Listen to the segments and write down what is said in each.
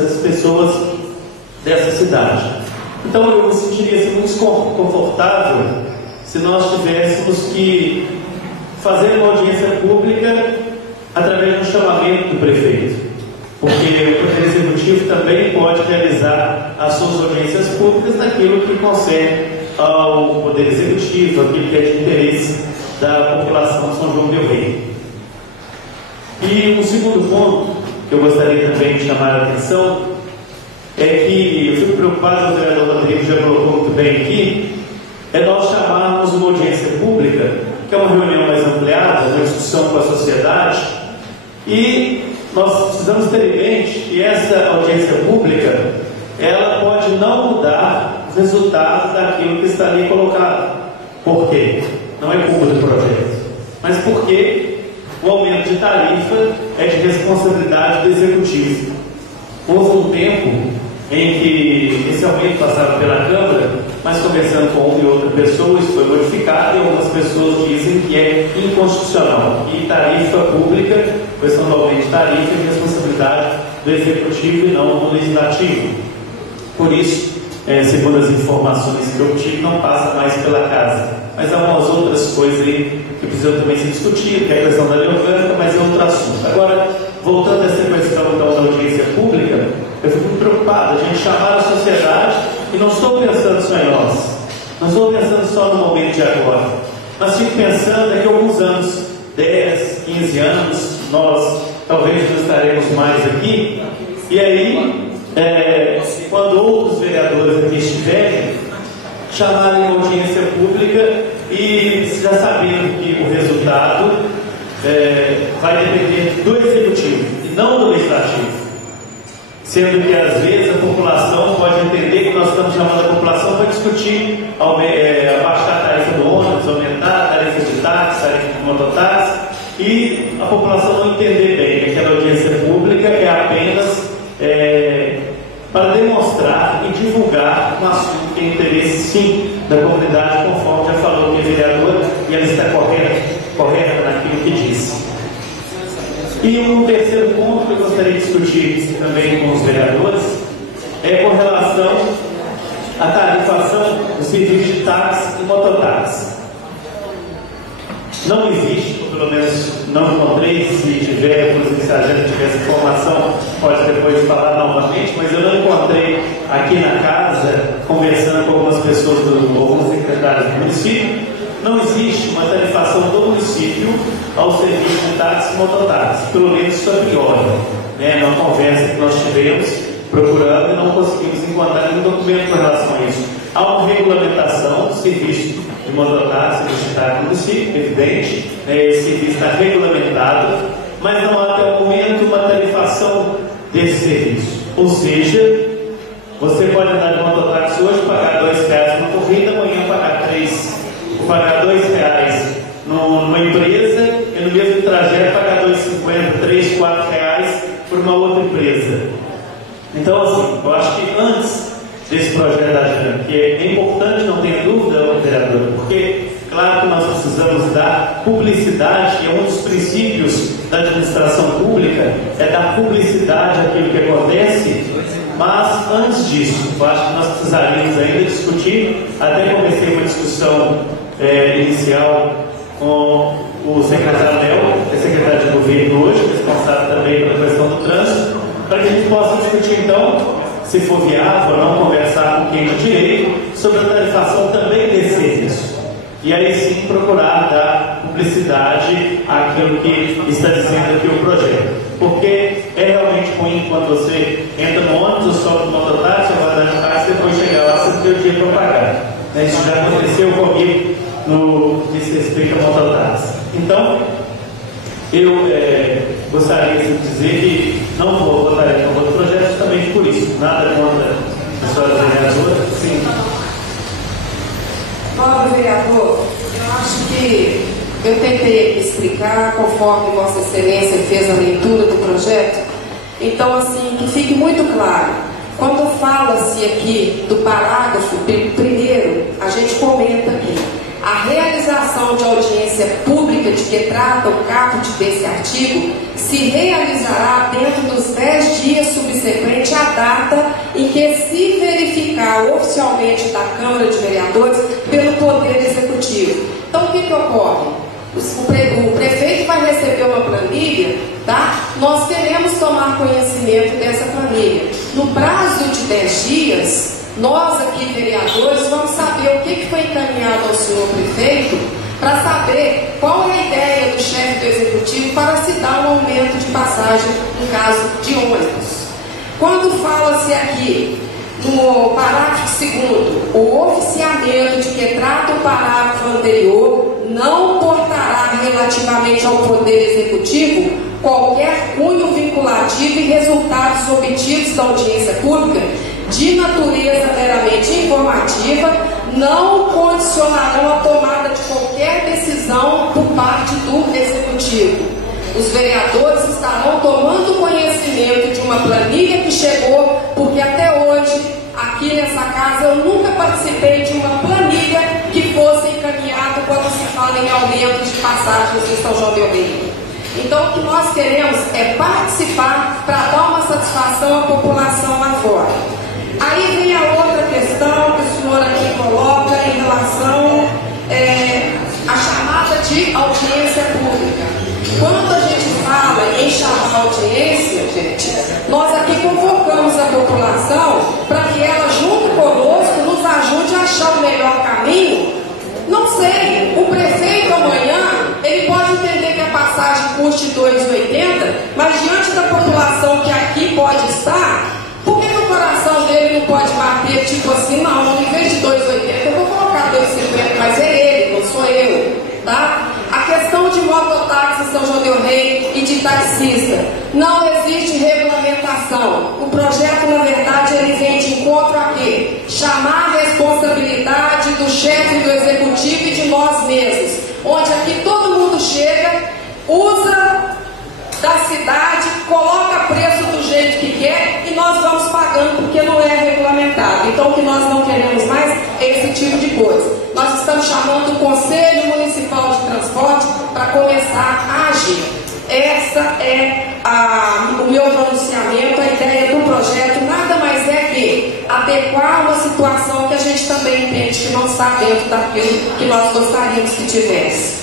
das pessoas dessa cidade. Então eu me sentiria assim, muito confortável se nós tivéssemos que fazer uma audiência pública através de um chamamento do prefeito, porque o Poder Executivo também pode realizar as suas audiências públicas naquilo que concerne ao Poder Executivo, aquilo que é de interesse da população de São João del Rei. E um segundo ponto que eu gostaria também de chamar a atenção é que eu fico preocupado, o vereador Rodrigo já colocou muito bem aqui, é nós chamarmos uma audiência pública, que é uma reunião mais ampliada, uma discussão com a sociedade, e nós precisamos ter em mente que essa audiência pública, ela pode não mudar os resultados daquilo que está ali colocado. Por quê? Não é culpa do projeto, mas porque o aumento de tarifa é de responsabilidade do Executivo. Houve um tempo em que esse aumento passava pela Câmara, mas conversando com uma e outra pessoa, isso foi modificado e algumas pessoas dizem que é inconstitucional. E tarifa pública, questão do aumento de tarifa, é de responsabilidade do Executivo e não do Legislativo. Por isso, segundo as informações que eu tive, não passa mais pela Casa. Mas há umas outras coisas aí que precisam também ser discutidas, que é a questão da lei orgânica, mas é outro assunto. Agora, voltando a essa questão então, da audiência pública, eu fico muito preocupado, a gente chamar a sociedade, e não estou pensando só em nós, não estou pensando só no momento de agora, mas fico pensando daqui a alguns anos, 10, 15 anos, nós talvez não estaremos mais aqui, e aí, quando outros vereadores aqui estiverem, chamarem a audiência pública e já sabendo que o resultado vai depender do Executivo e não do Legislativo. Sendo que às vezes a população pode entender que nós estamos chamando a população para discutir abaixar a tarifa do ônibus, aumentar a tarifa de táxi, tarifa de mototáxi, e a população não entender bem que aquela audiência pública é apenas para demonstrar e divulgar um assunto que é interesse sim da comunidade, conforme já falou que a vereadora, e ela está correta naquilo que disse. E um terceiro ponto que eu gostaria de discutir também com os vereadores é com relação à tarifação do serviço de táxi e mototáxi. Não existe, ou pelo menos não encontrei, se tiver, se a gente tiver essa informação, pode depois falar novamente, mas eu não encontrei aqui na casa, conversando com algumas pessoas, alguns secretários do município, não existe uma tarifação do município ao serviço de táxi e mototáxi, pelo menos isso a priori, na conversa que nós tivemos procurando e não conseguimos encontrar nenhum documento com relação a isso. Há uma regulamentação do serviço de mototáxi no município, evidente, esse serviço está regulamentado, mas não há até o momento uma tarifação desse serviço. Ou seja, você pode andar de mototáxi hoje, pagar R$2 numa corrida, amanhã pagar pagar R$2 numa empresa e no mesmo trajeto pagar R$2,50, R$3, R$4 por uma outra empresa. Então, assim, eu acho que antes desse projeto da Jana, que é importante, não tenha dúvida, vereadora, porque, claro que nós precisamos dar publicidade, que é um dos princípios da administração pública, é dar publicidade àquilo que acontece, mas antes disso, eu acho que nós precisaríamos ainda discutir, até comecei uma discussão inicial com o secretário Léo, que é secretário de governo hoje, responsável também pela questão do trânsito, para que a gente possa discutir então, se for viável ou não, conversar com quem de direito sobre a tarifação também desse serviço. E aí sim procurar dar publicidade àquilo que está dizendo aqui o projeto. Porque é realmente ruim quando você entra no ônibus, sobe no mototáxi, vai dar no táxi, depois chegar lá, você tem o dinheiro para pagar. Isso já aconteceu comigo no que diz respeito ao mototáxi. Então, eu gostaria de dizer que não vou votar em favor do projeto justamente por isso. Nada contra a senhora vereadora. Sim. Nobre vereador, eu acho que eu tentei explicar conforme Vossa Excelência fez a leitura do projeto. Então, assim, que fique muito claro. Quando fala-se aqui do parágrafo primeiro, a gente comenta aqui. A realização de audiência pública de que trata o caput desse artigo se realizará dentro dos 10 dias subsequentes à data em que se verificar oficialmente da Câmara de Vereadores pelo Poder Executivo. Então, o que ocorre? O prefeito vai receber uma planilha, tá? Nós queremos tomar conhecimento dessa planilha. No prazo de 10 dias, nós aqui, vereadores, vamos saber o que foi encaminhado ao senhor prefeito, para saber qual é a ideia do chefe do Executivo para se dar um aumento de passagem no caso de ônibus. Quando fala-se aqui, no parágrafo 2º, o oficiamento de que trata o parágrafo anterior não portará relativamente ao Poder Executivo qualquer cunho vinculativo e resultados obtidos da audiência pública de natureza meramente informativa não condicionarão a tomada de qualquer decisão por parte do Executivo. Os vereadores estarão tomando conhecimento de uma planilha que chegou, porque até hoje, aqui nessa casa, eu nunca participei de uma planilha que fosse encaminhada quando se fala em aumento de passagens em São João del Rei. Então, o que nós queremos é participar para dar uma satisfação à população lá fora. Aí vem a outra questão que o senhor aqui coloca em relação à chamada de audiência pública. Quando a gente fala em chamar audiência, gente, nós aqui convocamos a população para que ela, junto conosco, nos ajude a achar o melhor caminho. Não sei, o prefeito amanhã, ele pode entender que a passagem custe R$ 2,80, mas diante da população que aqui pode estar, por que o coração dele não pode bater, tipo assim, não, em vez de R$ 2,80, eu vou colocar R$ 2,50, mas é ele, não sou eu, tá? A questão de mototáxi em São João del Rei e de taxista, não existe regulamentação. O projeto, na verdade, ele vem de encontro a quê? Chamar a responsabilidade do chefe do Executivo e de nós mesmos, onde aqui todo mundo chega, usa da cidade, coloca preço do jeito que quer e nós vamos pagando porque não é regulamentado. Então, o que nós não queremos mais é esse tipo de coisa. Nós estamos chamando o Conselho Municipal de Transporte para começar a agir. Essa é o meu pronunciamento, a ideia do projeto nada mais é que adequar uma situação que a gente também entende que não está dentro daquilo que nós gostaríamos que tivesse.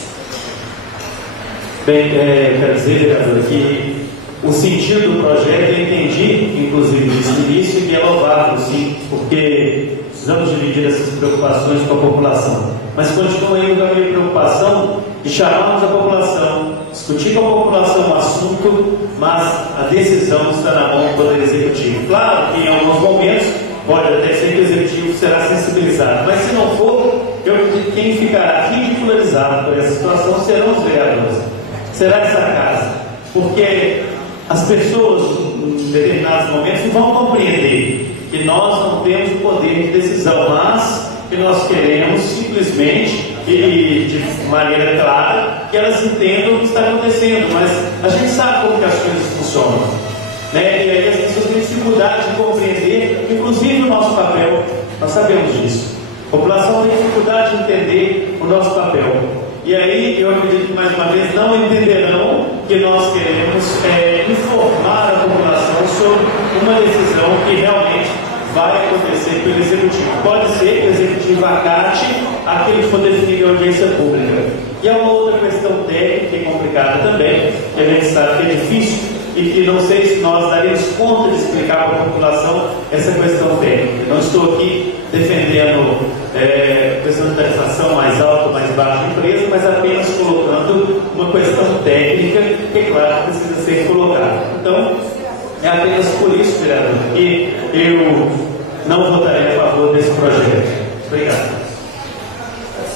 Bem, quero dizer, vereador, que o sentido do projeto eu entendi, inclusive, desde o início, e é louvável, sim, porque precisamos dividir essas preocupações com a população. Mas continua ainda a minha preocupação de chamarmos a população, discutir com a população o assunto, mas a decisão está na mão do Poder Executivo. Claro que em alguns momentos pode até ser que o Executivo será sensibilizado, mas se não for, quem ficará ridicularizado por essa situação serão os vereadores. Será essa casa, porque as pessoas em determinados momentos vão compreender que nós não temos o poder de decisão, mas que nós queremos simplesmente e de maneira clara que elas entendam o que está acontecendo, mas a gente sabe como que as coisas funcionam, né? E aí as pessoas têm dificuldade de compreender, inclusive o nosso papel, nós sabemos disso. A população tem dificuldade de entender o nosso papel. E aí, eu acredito que, mais uma vez, não entenderão que nós queremos informar a população sobre uma decisão que realmente vai acontecer pelo Executivo. Pode ser que o Executivo acate aquilo que for definido em audiência pública. E há uma outra questão técnica e complicada também, que a gente sabe que é difícil e que não sei se nós daremos conta de explicar para a população essa questão técnica. Não estou aqui defendendo questão de tarifação mais alta ou mais baixa de empresa, mas apenas colocando uma questão técnica que, é claro, precisa ser colocada. Então, é apenas por isso, vereador, que eu não votarei a favor desse projeto. Obrigado.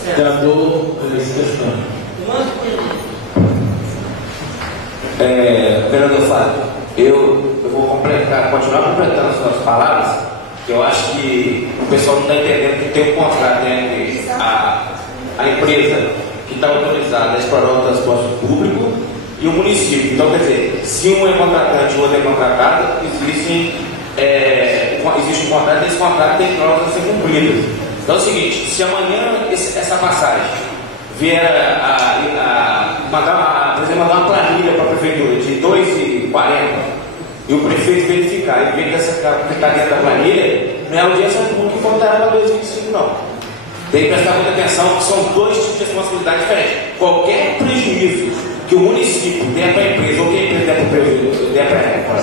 Vereador, vereador Fábio, eu vou continuar completando as suas palavras, que eu acho que o pessoal não está entendendo que tem um contrato entre a empresa que está autorizada a explorar o transporte público e o município. Então, quer dizer, se um é contratante e o outro é contratado, existe um contrato e esse contrato tem cláusulas a ser cumpridas. Então é o seguinte, se amanhã essa passagem vier mandar uma planilha para a prefeitura de 2,40 e o prefeito verificar e ver que essa que está dentro da planilha não é audiência pública que voltará para 2025, não. Tem que prestar muita atenção que são dois tipos de responsabilidade diferentes. Qualquer prejuízo que o município der para a empresa ou que a empresa der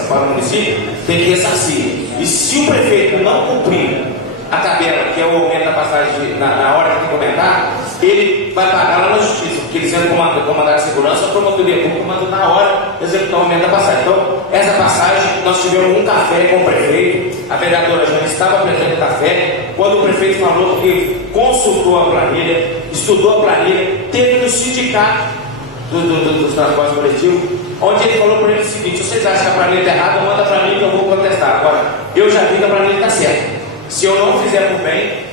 para o município, tem que ressarcir. E se o prefeito não cumprir a tabela, que é o aumento da passagem na hora que tem que aumentar, ele vai pagar lá na justiça, porque ele sendo comandado de segurança, a promotoria pública mandou na hora executar o aumento da passagem. Então, essa passagem, nós tivemos um café com o prefeito, a vereadora Jane estava presente no café, quando o prefeito falou que consultou a planilha, estudou a planilha, teve no sindicato dos transportes coletivos, onde ele falou para ele o seguinte: vocês acham que a planilha está errada, manda para mim que eu vou contestar. Agora, eu já vi que a planilha está certa. Se eu não fizer por bem,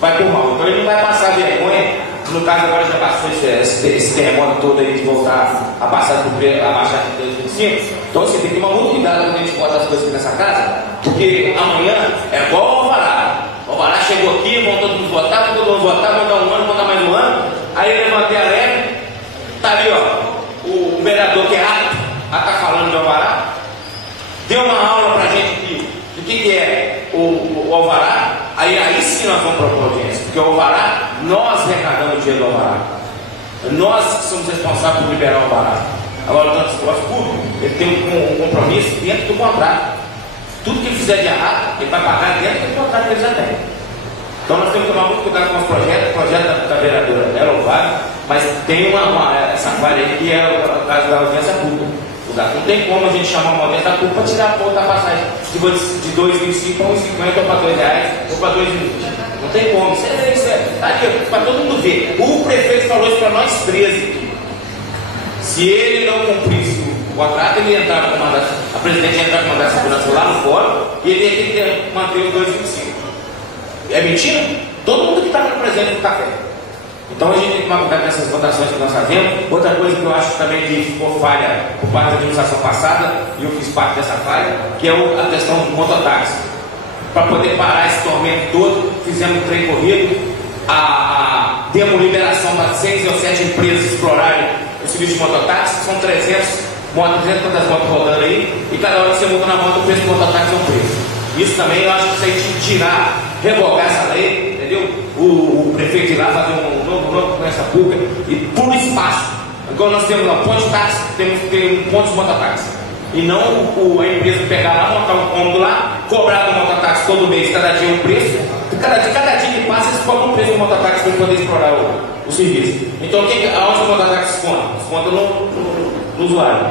vai por mal. Então ele não vai passar vergonha. No caso agora já passou esse terremoto todo aí de voltar a passar a baixar de 2025. Então você tem que tomar muito cuidado quando a gente bota as coisas aqui nessa casa, porque amanhã é igual o Alvará. O Alvará chegou aqui, vão todo mundo votar, vão dar um ano, vão dar mais um ano. Aí eu levantei a leve, tá ali ó, o vereador que é apto a estar falando de Alvará, deu uma aula pra gente aqui do que é o Alvará. Aí sim nós vamos propor audiência, porque o Alvará, nós arrecadamos o dinheiro do Alvará, nós somos responsáveis por liberar o Alvará. Agora, o transporte público, ele tem um compromisso dentro do contrato. Tudo que ele fizer de errado, ele vai pagar dentro do contrato que ele já tem. Então nós temos que tomar muito cuidado com os projetos. O projeto da vereadora é louvável, mas tem essa falha aí que é o caso da audiência pública. Não tem como a gente chamar uma audiência pública para tirar a ponta da passagem de 2,25 para 1,50 ou para R$2 ou para 2,20. Não tem como. Isso é para todo mundo ver. O prefeito falou isso para nós 13. Se ele não cumprisse o contrato, ele ia entrar com mandato, a presidente ia entrar com mandato de segurança lá no fórum e ele ia ter que manter os 2,25. É mentira? Todo mundo que está presente no café. Então a gente tem que tomar cuidado nessas votações que nós fazemos. Outra coisa que eu acho também que ficou falha por parte da administração passada, e eu fiz parte dessa falha, que é a questão do mototáxi. Para poder parar esse tormento todo, fizemos um trem corrido, demos liberação para 6 ou 7 empresas explorarem o serviço de mototáxi. São 300 quantas motos rodando aí, e cada hora que você muda na moto, o preço do mototáxi é um preço. Isso também eu acho que você tem que tirar, revogar essa lei, entendeu? O prefeito ir lá fazer um novo conversa pública e por espaço. Agora nós temos um ponto de táxi, temos que ter um ponto de mototáxi. E não a empresa pegar lá, montar um cômodo lá, cobrar do mototáxi todo mês, cada dia um preço. Cada dia que passa, eles cobram um preço do mototáxi para poder explorar o serviço. Então, aonde o mototáxi desconta? Desconta no usuário.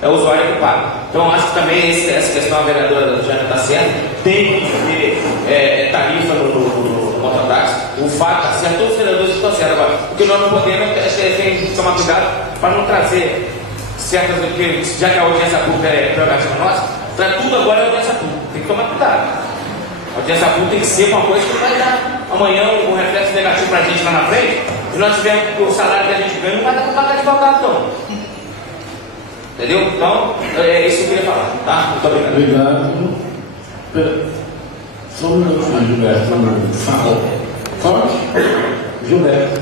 É o usuário que paga. Então, acho que também essa questão, a vereadora já está certa, tem que ter tarifa no mototáxi. O fato está certo, todos os vereadores estão certos agora. O que nós não podemos tem que tomar cuidado para não trazer certas, já que a audiência pública é prerrogativa nossa, para tudo agora é audiência pública. Tem que tomar cuidado. A audiência pública tem que ser uma coisa que vai dar amanhã um reflexo negativo para a gente lá na frente, e nós tivermos o salário que a gente ganha, não vai dar para pagar advogado, não. Entendeu? Então, é isso que eu queria falar, tá? Muito obrigado. Obrigado. Só um minuto, Gilberto. Só? Gilberto.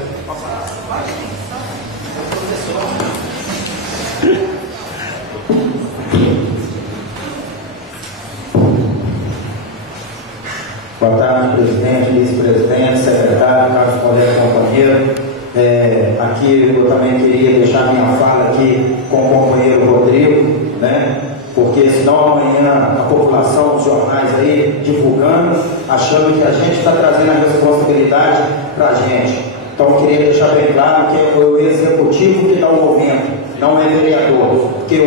Boa tarde, presidente, vice-presidente, secretário, caros colegas companheiros. Aqui eu também queria deixar minha fala aqui com o companheiro Rodrigo, né? Porque senão amanhã a população, os jornais aí divulgando, achando que a gente está trazendo a responsabilidade para a gente. Então eu queria deixar bem claro que é o executivo que dá o aumento, não é vereador. Porque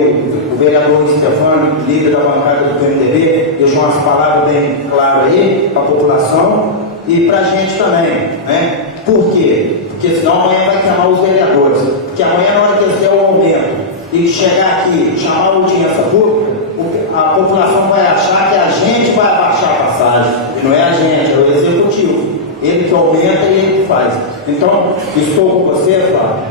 o vereador Stefano, líder da bancada do PMDB, deixou umas palavras bem claras aí para a população e para a gente também, né? Por quê? Porque senão amanhã vai queimar os vereadores. Porque amanhã, na hora que eles der o aumento e chegar aqui, chamar a audiência pública, a população vai achar que a gente vai abaixar a passagem. E não é a gente, é o executivo. Ele que aumenta e ele que faz. Então, estou com você, Fábio.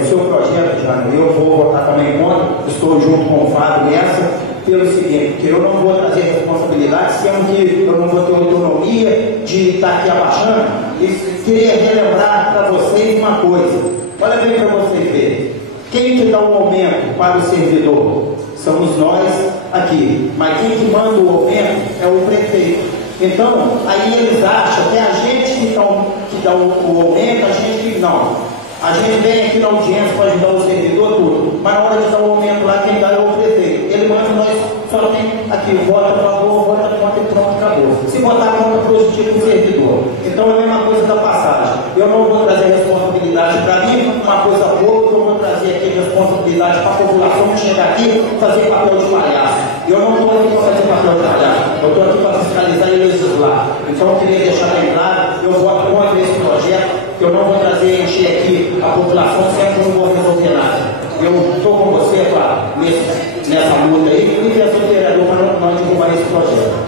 O seu projeto, Jânio, eu vou votar também contra. Estou junto com o Fábio nessa. Pelo seguinte, que eu não vou trazer responsabilidade, sendo que eu não vou ter autonomia de estar aqui abaixando. E queria relembrar para vocês uma uma coisa, olha bem para vocês verem. Quem que dá o aumento para o servidor? Somos nós aqui. Mas quem que manda o aumento é o prefeito. Então, aí eles acham que a gente que dá o aumento, a gente que não. A gente vem aqui na audiência para ajudar o servidor, tudo. Mas na hora de dar o aumento lá, quem dá é o prefeito. Ele manda, nós só tem aqui, vota a favor, vota contra e pronto, acabou. Se botar contra, prejudica o servidor. Então é a mesma coisa da passagem. Eu não vou trazer responsabilidade para mim, uma coisa boa, eu vou trazer aqui responsabilidade para a população que chegar aqui fazer papel de palhaço. Eu não estou aqui para fazer papel de palhaço, eu estou aqui para fiscalizar e legislar. Então eu queria deixar bem claro, eu voto contra esse projeto, que eu não vou trazer encher aqui a população, sempre não vou resolver nada. Eu estou com você, claro, nessa luta aí, e peço ao vereador para nós derrubar esse projeto.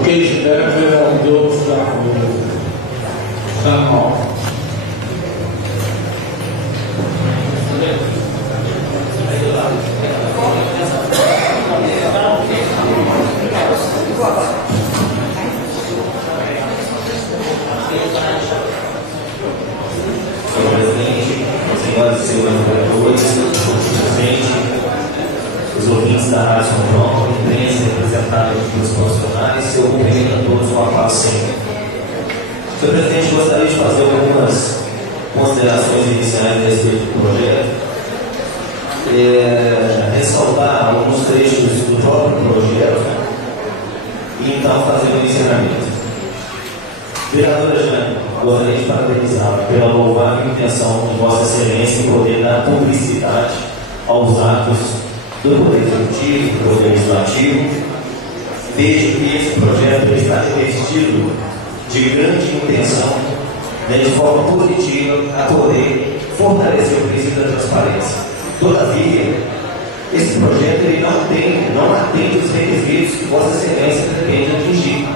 Ok, Gilberto, vereador Samuel. Senhor presidente, senhoras e senhores vereadores, presidente, os ouvintes da Rádio São João, a imprensa representada pelos profissionais, eu cumprimento a todos com a paz sempre. Senhor presidente, gostaria de fazer algumas considerações iniciais a respeito do projeto. Ressaltar alguns trechos do próprio projeto e então fazer o encerramento. Vereadora Jane, gostaria de parabenizá-la pela louvável intenção de Vossa Excelência em poder dar publicidade aos atos do Poder Executivo, do Poder Legislativo. Vejo que esse projeto está revestido de grande intenção, de forma positiva, a poder fortalecer o princípio da transparência. Todavia, esse projeto ele não atende os requisitos que Vossa Excelência pretende atingir.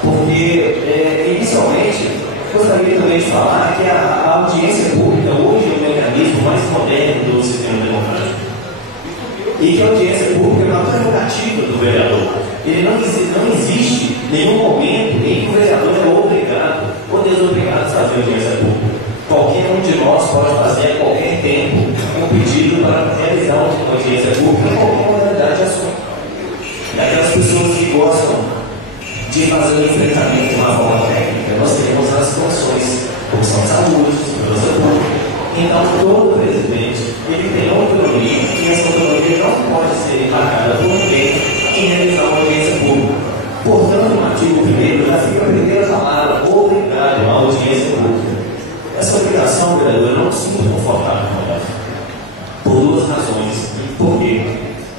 Porque, inicialmente, gostaria também de falar que a audiência pública hoje é o mecanismo mais moderno do sistema democrático. E que a audiência pública é uma prerrogativa do vereador. Ele não existe nenhum momento em que o vereador é obrigado ou desobrigado a fazer audiência pública. Qualquer um de nós pode fazer a qualquer tempo um pedido para realizar uma audiência pública em qualquer modalidade de assunto. Daquelas pessoas que gostam de fazer o enfrentamento de uma forma técnica, nós temos as comissões, comissão de saúde, segurança pública. Então, todo presidente ele tem autonomia e essa autonomia não pode ser empacada por ninguém em realizar uma audiência pública. Portanto, no artigo 1º já fica a primeira palavra, obrigado à audiência pública. Essa obrigação, vereador, eu não me sinto confortável com ela. Por duas razões. Por quê?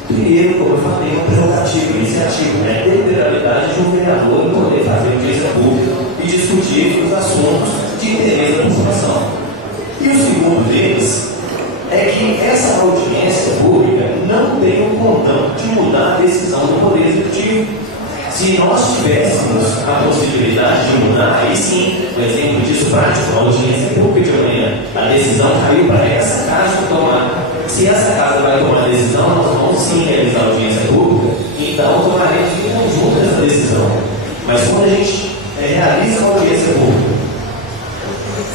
Primeiro, como eu falei, uma prerrogativa, iniciativa, deliberalidade de um vereador em poder fazer audiência pública e discutir os assuntos de interesse da população. E o segundo deles é que essa audiência pública não tem um condão de mudar a decisão do Poder Executivo. Se nós tivéssemos a possibilidade de mudar, aí sim, um exemplo disso prático, a audiência pública de amanhã, a decisão caiu para essa casa tomar. Se essa casa vai tomar a decisão, nós vamos sim realizar a audiência pública, então tomaremos em conjunto essa decisão. Mas quando a gente realiza uma audiência pública,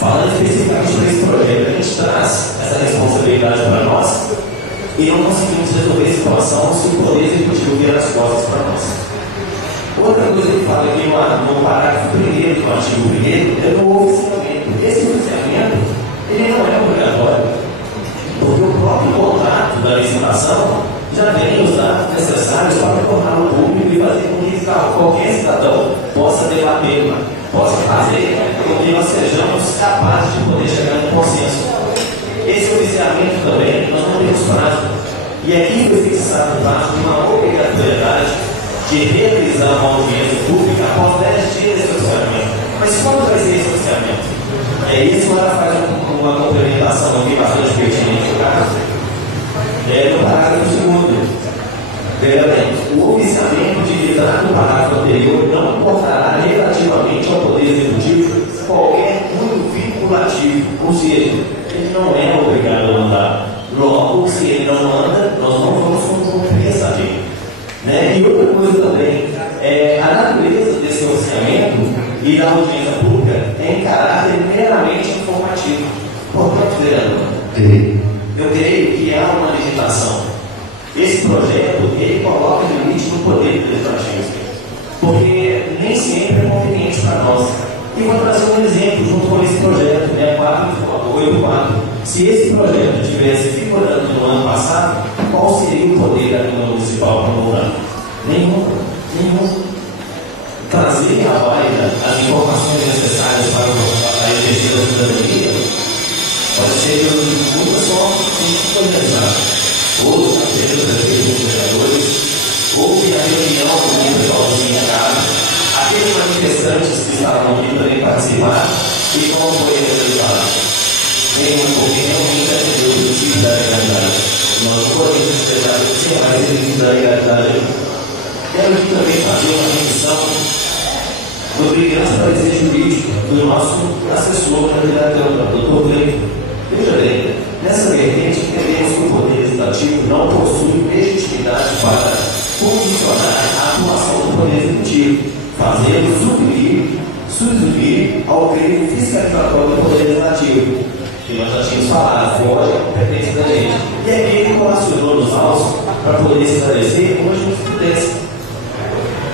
falando especificamente para esse projeto, a gente traz essa responsabilidade para nós e não conseguimos resolver a situação se o Poder Executivo virar as costas para nós. Outra coisa que fala aqui no parágrafo 1º do artigo 1º é no oficiamento. Esse oficiamento ele não é obrigatório, porque o próprio contrato da licitação já tem os dados necessários para torná-lo público e fazer com que qualquer cidadão possa debater, possa fazer com que nós sejamos capazes de poder chegar a um consenso. Esse oficiamento também, nós não temos prazo. E aqui foi fixado o prazo de uma obrigatoriedade de realizar uma audiência pública após 10 dias desse oficiamento. Mas quando vai ser esse oficiamento? Isso ela faz uma complementação aqui bastante pertinente no caso. No parágrafo 2º. Veja bem, o oficiamento utilizado no parágrafo anterior não importará relativamente ao Poder Executivo qualquer cunho vinculativo, ou seja, ele não é obrigado a mandar. Logo, se ele não manda, nós não vamos cumprir essa lei. E outra coisa também, a natureza desse oficiamento e da audiência pública é em caráter meramente fiscalização. Esse projeto, ele coloca limite no poder legislativo, porque nem sempre é conveniente para nós. E vou trazer um exemplo junto com esse projeto, né, 484. Se esse projeto tivesse figurando no ano passado, qual seria o poder da Câmara Municipal promulgado? Nenhum. Trazer à baila as informações necessárias para a exercício da cidadania pode ser de muitas formas de organizar. Ou na frente dos prefeitos e vereadores, ou na reunião com o pessoalzinho em casa, aqueles manifestantes que estavam aqui também participar, e como foi realizado. Nenhum porque realmente é o princípio da legalidade. Nós não podemos expressar sem mais o princípio da legalidade. Quero aqui também fazer uma remissão do brilhante parecer jurídico do nosso assessor candidato, Dr. Cleiton. Veja bem, nessa vertente entendemos que o Poder Legislativo não possui legitimidade para condicionar a atuação do Poder Executivo, fazendo subir ao crime fiscalizatório do Poder Legislativo. Que nós já tínhamos falado, foge a competência da gente. E aqui ele relacionou nos autos para poder esclarecer uma jurisprudência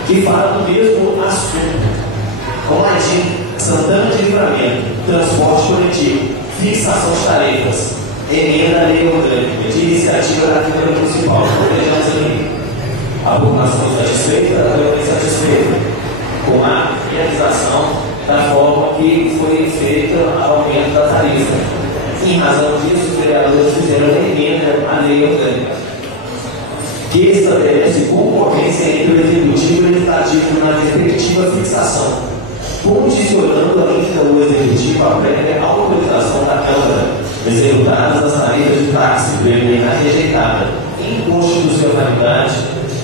que fala do mesmo assunto. Comadinho, Santana de Livramento, transporte coletivo, fixação de tarefas, emenda à lei orgânica de iniciativa da Câmara Municipal. Vejamos aqui. A população satisfeita, a Câmara insatisfeita com a realização da forma que foi feita o aumento da tarifa. Em razão disso, os vereadores fizeram uma emenda à lei orgânica, que estabelece concorrência entre o Executivo e o Legislativo na respectiva fixação, condicionando ainda o Executivo à prévia autorização da Câmara, executadas as tarefas de táxi previa rejeitada, inconstitucionalidade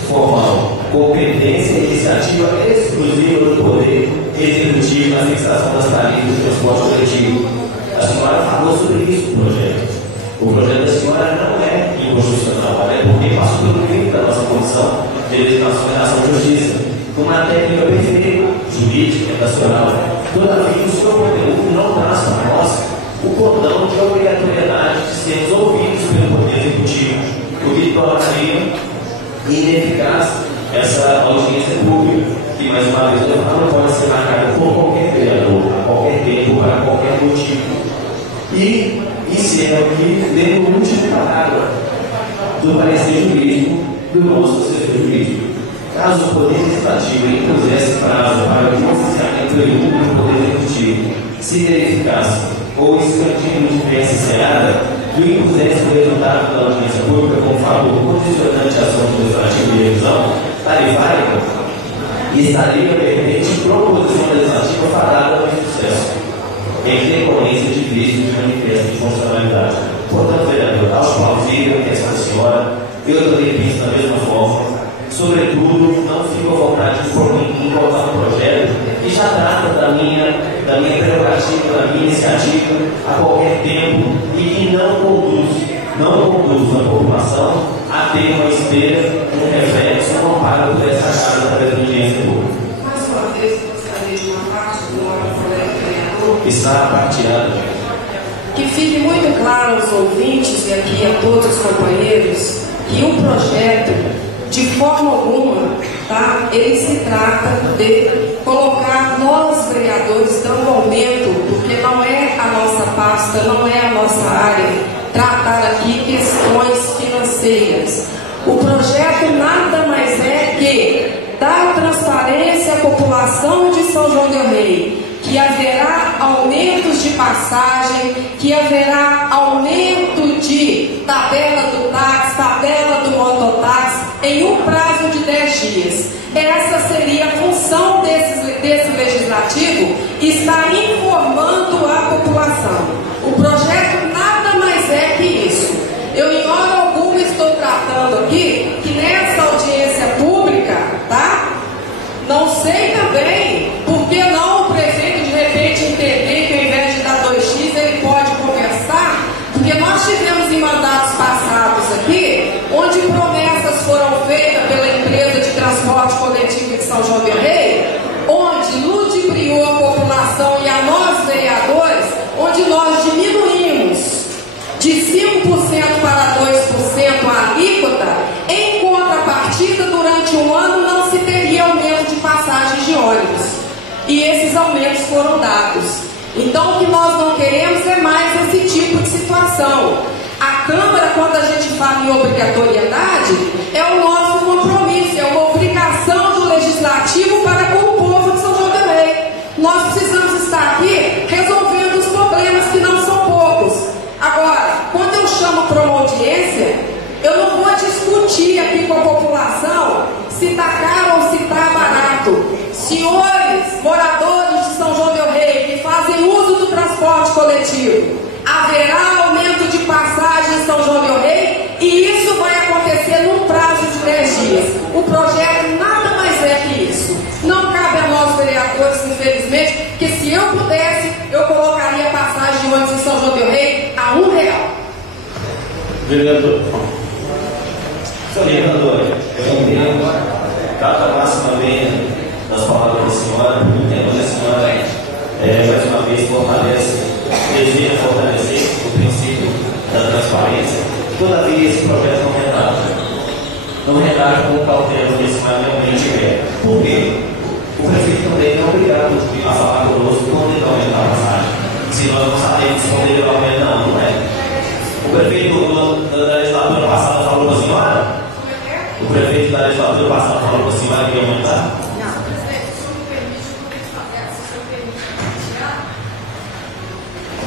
formal, competência e iniciativa exclusiva do Poder Executivo na fixação das tarifas de transporte coletivo. A senhora falou sobre isso no projeto. O projeto da senhora não é inconstitucional, é porque passou pelo crime da nossa Comissão de Legislação e Ação de Justiça, com uma técnica perfeita, jurídica, nacional. Todavia, o seu conteúdo não traz para nós o cordão de obrigatoriedade de sermos ouvidos pelo Poder Executivo, o que tornaria ineficaz essa audiência pública, que, mais uma vez, não pode ser marcada por qualquer vereador, a qualquer tempo, para qualquer motivo. E encerro aqui lendo o último parágrafo do parecer jurídico do nosso assessor jurídico. Caso o Poder Legislativo impusesse prazo para o oficiamento do Poder Executivo se verificasse ou escantinho de diversa seara e o impusesse o resultado da audiência pública com favor condicionante à ação legislativa de revisão tarifária, estaria permitente proposição legislativa fadada ao sucesso, em decorrência de vício de manifesto de funcionalidade. Portanto, vereador, acho plausível que essa senhora, eu também penso da mesma forma. Sobretudo, não fico à vontade de por mim em votar no projeto que já trata da minha prerrogativa, da minha iniciativa a qualquer tempo e que não conduz a população a ter uma espera, um reflexo, um amparo por essa casa através da audiência pública. Mais uma vez, gostaria de uma parte do nosso colega vereador. Está partilhado. Que fique muito claro aos ouvintes e aqui a todos os companheiros que o projeto, de forma alguma, tá? Ele se trata de colocar nós, vereadores, dando aumento, porque não é a nossa pasta, não é a nossa área, tratar aqui questões financeiras. O projeto nada mais é que dar transparência à população de São João del Rei, que haverá aumentos de passagem, que haverá aumento de tabela do táxi, tabela do mototáxi, em um prazo de 10 dias. Essa seria a função desse legislativo, estar informando a população. O projeto nada mais é que isso. Eu, em hora alguma, estou tratando aqui que nessa audiência pública, tá? Não sei também por que não o prefeito de repente entender que ao invés de dar 2x ele pode conversar, porque nós tivemos em mandatos passados aqui, onde promessas foram feitas pela empresa de transporte coletivo de São João del Rei, onde ludibriou a população e a nós vereadores, onde nós diminuímos de 5% para 2% a e esses aumentos foram dados. Então, o que nós não queremos é mais esse tipo de situação. A Câmara, quando a gente fala em obrigatoriedade, é o nosso compromisso, é uma obrigação do Legislativo para com o povo de São João del Rei. Nós precisamos estar aqui resolvendo os problemas que não são poucos. Agora, quando eu chamo para uma audiência, eu não vou discutir aqui com a população se está caro ou se está barato. Senhores moradores de São João del Rei que fazem uso do transporte coletivo, haverá aumento de passagem em São João del Rei e isso vai acontecer num prazo de 10 dias. O projeto nada mais é que isso. Não cabe a nós vereadores, infelizmente, que se eu pudesse, eu colocaria a passagem de ônibus em São João del Rei a R$1. Vereador. Senhor vereador, eu entendo cada máxima vez das palavras da senhora, entendo que a senhora mais uma vez deseja fortalecer o princípio da transparência. Todavia, esse projeto não reage com o cautela que esse realmente quer. Por quê? O prefeito também é obrigado a falar conosco quando ele vai aumentar a passagem. Se nós não sabemos quando ele vai aumentar, não é? O prefeito da legislatura passada falou para a senhora? O prefeito da legislatura passada falou para a senhora que ia aumentar?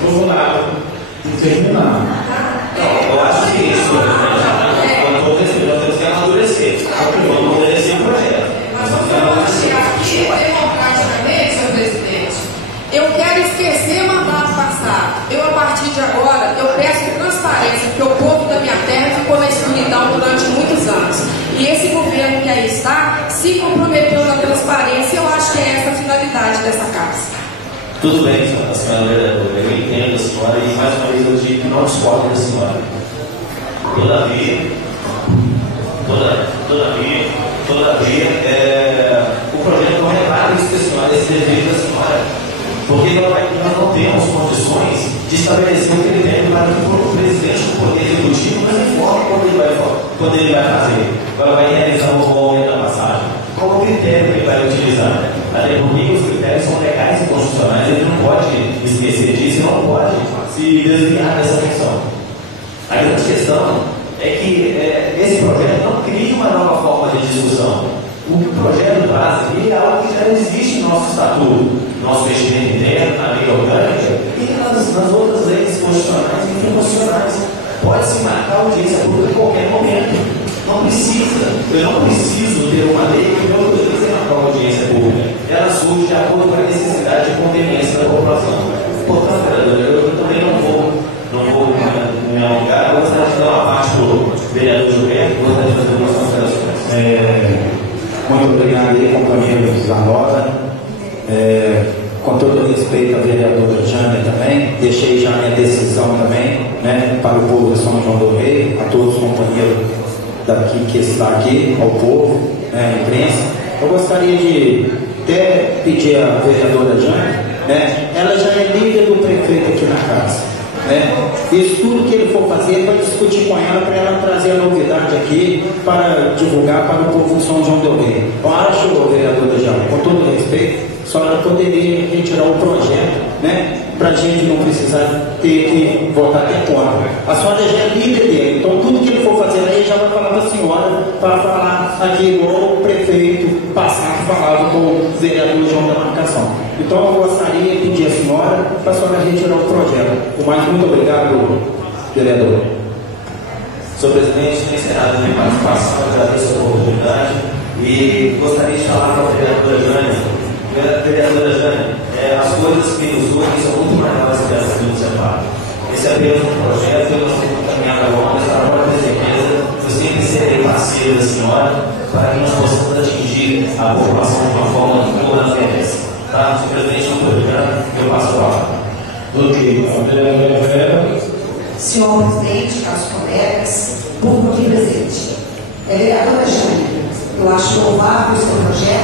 Vamos lá, terminar. Não, eu acho que isso, nós temos que amadurecer. Vamos amadurecer o projeto. Nós vamos amadurecer. Aqui, democraticamente, senhor presidente, eu quero esquecer mandato passado. Eu, a partir de agora, eu peço transparência, porque o povo da minha terra ficou na escuridão durante muitos anos. E esse governo que aí está se comprometeu na transparência. Eu acho que é essa a finalidade dessa casa. Tudo bem, senhora vereadora, eu entendo a senhora e mais uma vez eu digo que não discordo da senhora. Todavia, o projeto não relata isso da senhora, esse desejo da senhora, porque nós não temos condições de estabelecer um critério para que o presidente do Poder Executivo nos informe quando ele vai fazer, vai realizar um aumento da passagem. Qual o critério que ele vai utilizar? Até porque os critérios são legais e constitucionais, ele não pode esquecer disso, não pode se desviar dessa função. A grande questão é que esse projeto não cria uma nova forma de discussão. O projeto base é algo que já existe no nosso estatuto, no nosso regimento interno, na lei orgânica e nas outras leis constitucionais e infraconstitucionais. Pode-se marcar audiência pública em qualquer momento. Não precisa, eu não preciso ter uma lei que me autorize a marcar uma audiência pública. Ela surge de acordo com a necessidade de conveniência da população. Portanto, eu também não vou me alongar. Eu gostaria de dar uma parte para o vereador Gilberto, gostaria de fazer algumas considerações. Muito obrigado aí, companheiro Zanota. Com todo respeito à vereadora Jânia também, deixei já minha decisão também, né, para o povo de São João del Rei, a todos os companheiros daqui que está aqui, ao povo, né, à imprensa. Eu gostaria de até pedir à vereadora Jânia, né, ela já é líder do prefeito aqui na casa, né? Isso tudo que ele for fazer, ele vai discutir com ela para ela trazer a novidade aqui para divulgar para o povo de São João del Rei. Eu acho, vereadora Jânia, com todo respeito, a senhora poderia retirar o projeto, né? Para a gente não precisar ter que votar até contra. A senhora já é líder dele, então tudo que ele for fazer aí já vai falar para a senhora, para falar aqui igual o prefeito passado falava com o vereador João da Marcação. Então eu gostaria de pedir à senhora para a senhora retirar o projeto. O mais muito obrigado, vereador. Senhor presidente, tem encerrado a minha participação, agradeço a oportunidade e gostaria de falar para a vereadora Jânia. Vereadora Jânia, as coisas que nos unem são muito maiores que as que nos separam. Esse é apenas um projeto, eu não sei caminhar para longe, essa hora de certeza, eu sempre serei parceiro da senhora para que nós possamos atingir a população de uma forma como ela merece. Tá? Senhor presidente, muito obrigado, eu passo a palavra. Ok, a vereadora Vera. Senhor presidente, caros colegas, povo aqui presente. Vereadora Jânia, eu acho louvável o seu projeto.